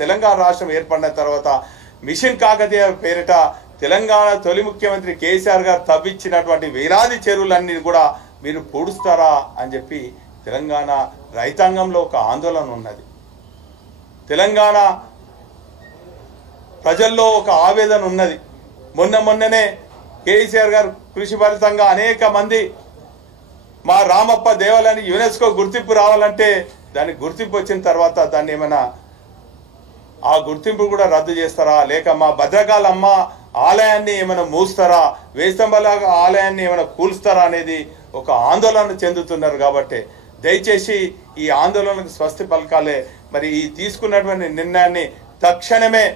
తెలంగాణ రాష్ట్రం ఏర్పడిన తర్వాత మిషన్ కాకతీయ పేరిట తెలంగాణ తొలి ముఖ్యమంత్రి కేసీఆర్ గారు తవ్వించినటువంటి వేలాది చెరువులన్నీ కూడా మీరు పూడుస్తారా అని చెప్పి తెలంగాణ రైతాంగంలో ఒక ఆందోళన ఉన్నది. తెలంగాణ ప్రజల్లో ఒక ఆవేదన ఉన్నది. మొన్ననే కేసీఆర్ గారు కృషి ఫలితంగా అనేక మంది మా రామప్ప దేవాలయానికి యునెస్కో గుర్తింపు రావాలంటే దానికి గుర్తింపు వచ్చిన తర్వాత దాన్ని ఏమైనా ఆ గుర్తింపు కూడా రద్దు చేస్తారా, లేక మా భద్రకాళమ్మ ఆలయాన్ని ఏమైనా మూస్తారా, వేస్తంబల ఆలయాన్ని ఏమైనా కూల్స్తారా అనేది ఒక ఆందోళన చెందుతున్నారు. కాబట్టి దయచేసి ఈ ఆందోళనకు స్వస్తి పలకాలే. మరి ఈ తీసుకున్నటువంటి నిర్ణయాన్ని తక్షణమే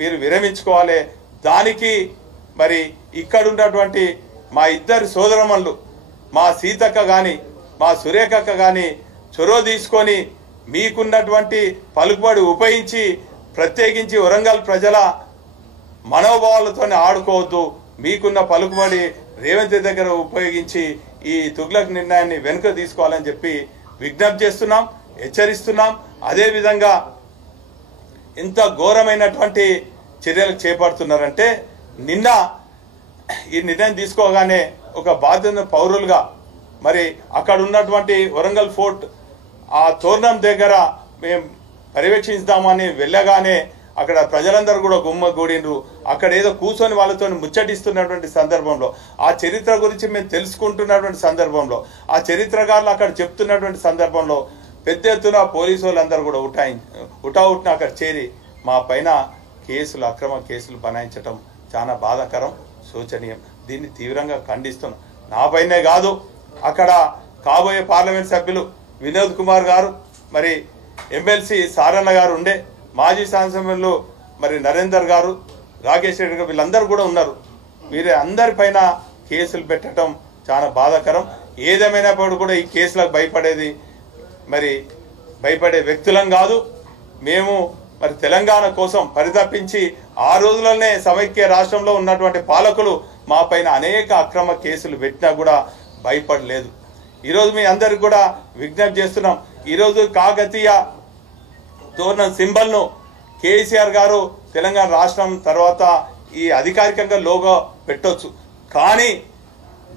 మీరు విరమించుకోవాలి. దానికి మరి ఇక్కడ ఉన్నటువంటి మా ఇద్దరు సోదరమణులు మా సీతక్క కానీ మా సురేఖక్క కానీ చొరవ తీసుకొని మీకున్నటువంటి పలుకుబడి ఉపయోగించి ప్రత్యేకించి వరంగల్ ప్రజల మనోభావాలతో ఆడుకోవద్దు. మీకున్న పలుకుబడి రేవంత్ దగ్గర ఉపయోగించి ఈ తుగ్లక్ నిర్ణయాన్ని వెనుక తీసుకోవాలని చెప్పి విజ్ఞప్తి చేస్తున్నాం, హెచ్చరిస్తున్నాం. అదేవిధంగా ఇంత ఘోరమైనటువంటి చర్యలు చేపడుతున్నారంటే నిన్న ఈ నిర్ణయం తీసుకోగానే ఒక బాధ్యత పౌరులుగా మరి అక్కడ ఉన్నటువంటి వరంగల్ ఫోర్ట్ ఆ తోరణం దగ్గర మేము పర్యవేక్షిస్తామని వెళ్ళగానే అక్కడ ప్రజలందరూ కూడా గుమ్మగూడినరు. అక్కడ ఏదో కూర్చొని వాళ్ళతో ముచ్చటిస్తున్నటువంటి సందర్భంలో ఆ చరిత్ర గురించి మేము తెలుసుకుంటున్నటువంటి సందర్భంలో ఆ చరిత్రకారులు అక్కడ చెప్తున్నటువంటి సందర్భంలో పెద్ద ఎత్తున పోలీసు వాళ్ళందరూ కూడా ఉటావుట్న అక్కడ చేరి మా పైన కేసులు అక్రమ కేసులు బనాయించడం చాలా బాధాకరం, శోచనీయం. దీన్ని తీవ్రంగా ఖండిస్తున్నాం. నా పైనే కాదు, అక్కడ కాబోయే పార్లమెంట్ సభ్యులు వినోద్ కుమార్ గారు, మరి ఎమ్మెల్సీ సారన్న గారు ఉండే, మాజీ శాసనసభ్యులు మరి నరేందర్ గారు, రాకేష్ రెడ్డి గారు, వీళ్ళందరూ కూడా ఉన్నారు. వీరి అందరిపైన కేసులు పెట్టడం చాలా బాధాకరం. ఏదేమైనప్పుడు కూడా ఈ కేసులకు భయపడే వ్యక్తులం కాదు. మేము మరి తెలంగాణ కోసం పరితపించి ఆ రోజుల్లోనే సమైక్య రాష్ట్రంలో ఉన్నటువంటి పాలకులు మా పైన అనేక అక్రమ కేసులు పెట్టినా కూడా భయపడలేదు. ఈరోజు మీ అందరికి కూడా విజ్ఞప్తి చేస్తున్నాం. ఈరోజు కాకతీయ తోరణం సింబల్ను కేసీఆర్ గారు తెలంగాణ రాష్ట్రం తర్వాత ఈ అధికారికంగా లోగో పెట్టొచ్చు. కానీ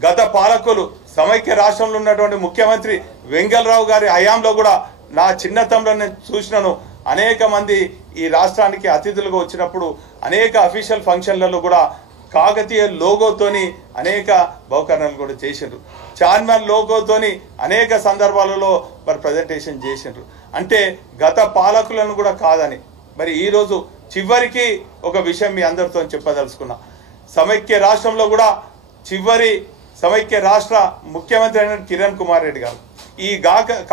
గత పాలకులు సమైక్య రాష్ట్రంలో ఉన్నటువంటి ముఖ్యమంత్రి వెంగళరావు గారి హయాంలో కూడా నా చిన్నతనంలో నేను చూసినాను. అనేక మంది ఈ రాష్ట్రానికి అతిథులుగా వచ్చినప్పుడు అనేక అఫీషియల్ ఫంక్షన్లలో కూడా కాకతీయ లోగోతోని అనేక బహుకరణలు కూడా చేసిండ్రు. చార్మినార్ లోగోతోని అనేక సందర్భాలలో మరి ప్రజెంటేషన్ చేసిండ్రు. అంటే గత పాలకులను కూడా కాదని మరి ఈరోజు చివరికి ఒక విషయం మీ అందరితో చెప్పదలుచుకున్నా. సమైక్య రాష్ట్రంలో కూడా చివరి సమైక్య రాష్ట్ర ముఖ్యమంత్రి అయిన కిరణ్ కుమార్ రెడ్డి గారు ఈ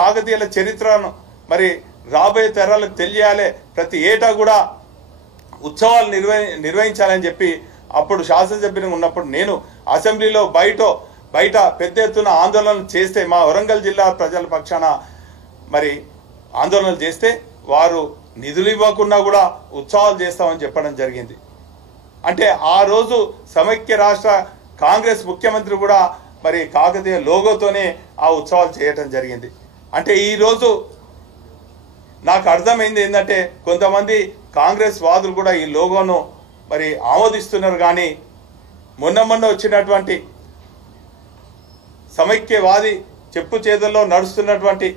కాకతీయుల చరిత్రను మరి రాబోయే తరాలకు తెలియాలి, ప్రతి ఏటా కూడా ఉత్సవాలు నిర్వహించాలని చెప్పి అప్పుడు శాసనసభ్యునిగా ఉన్నప్పుడు నేను అసెంబ్లీలో బయట పెద్ద ఎత్తున ఆందోళనలు చేస్తే మా వరంగల్ జిల్లా ప్రజల పక్షాన మరి ఆందోళనలు చేస్తే వారు నిధులు ఇవ్వకుండా కూడా ఉత్సవాలు చేస్తామని చెప్పడం జరిగింది. అంటే ఆ రోజు సమైక్య రాష్ట్ర కాంగ్రెస్ ముఖ్యమంత్రి కూడా మరి కాకతీయ లోగోతోనే ఆ ఉత్సవాలు చేయటం జరిగింది. అంటే ఈరోజు నాకు అర్థమైంది ఏంటంటే కొంతమంది కాంగ్రెస్ వాదులు కూడా ఈ లోగోను మరి ఆమోదిస్తున్నారు. కానీ మొన్న వచ్చినటువంటి సమైక్యవాది చెప్పు చేతుల్లో నడుస్తున్నటువంటి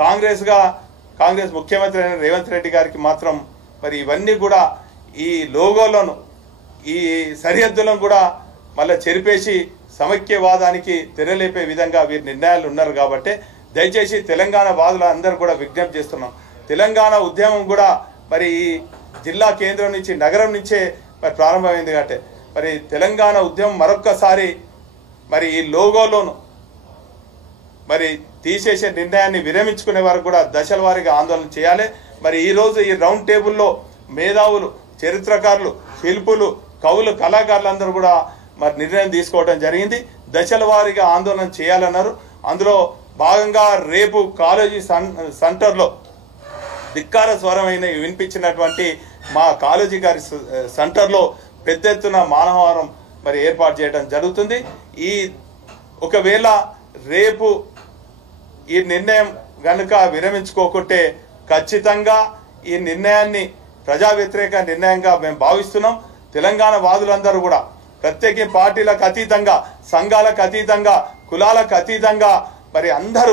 కాంగ్రెస్ ముఖ్యమంత్రి అయిన రేవంత్ రెడ్డి గారికి మాత్రం మరి ఇవన్నీ కూడా ఈ లోగోలను ఈ సరిహద్దులను కూడా మళ్ళీ చెరిపేసి సమైక్యవాదానికి తెరలేపే విధంగా వీరి నిర్ణయాలు ఉన్నారు. కాబట్టి దయచేసి తెలంగాణ వాదులు అందరూ కూడా విజ్ఞప్తి చేస్తున్నాం. తెలంగాణ ఉద్యమం కూడా మరి ఈ జిల్లా కేంద్రం నుంచి నగరం నుంచే మరి ప్రారంభమైంది. కాబట్టి మరి తెలంగాణ ఉద్యమం మరొక్కసారి మరి ఈ లోగోలోను మరి తీసేసే నిర్ణయాన్ని విరమించుకునే వరకు కూడా దశల వారీగా ఆందోళన చేయాలి. మరి ఈరోజు ఈ రౌండ్ టేబుల్లో మేధావులు, చరిత్రకారులు, శిల్పులు, కవులు, కళాకారులందరూ కూడా మరి నిర్ణయం తీసుకోవడం జరిగింది. దశల వారీగా ఆందోళన చేయాలన్నారు. అందులో భాగంగా రేపు కాలేజీ సెంటర్లో ధిక్కార స్వరమైన వినిపించినటువంటి మా కాలేజీ గారి సెంటర్లో పెద్ద ఎత్తున మానవహారం మరి ఏర్పాటు చేయడం జరుగుతుంది. ఒకవేళ రేపు ఈ నిర్ణయం గనుక విరమించుకోకుంటే ఖచ్చితంగా ఈ నిర్ణయాన్ని ప్రజా వ్యతిరేక నిర్ణయంగా మేము భావిస్తున్నాం. తెలంగాణ వాదులందరూ కూడా ప్రత్యేక పార్టీలకు అతీతంగా, సంఘాలకు అతీతంగా, కులాలకు అతీతంగా మరి అందరూ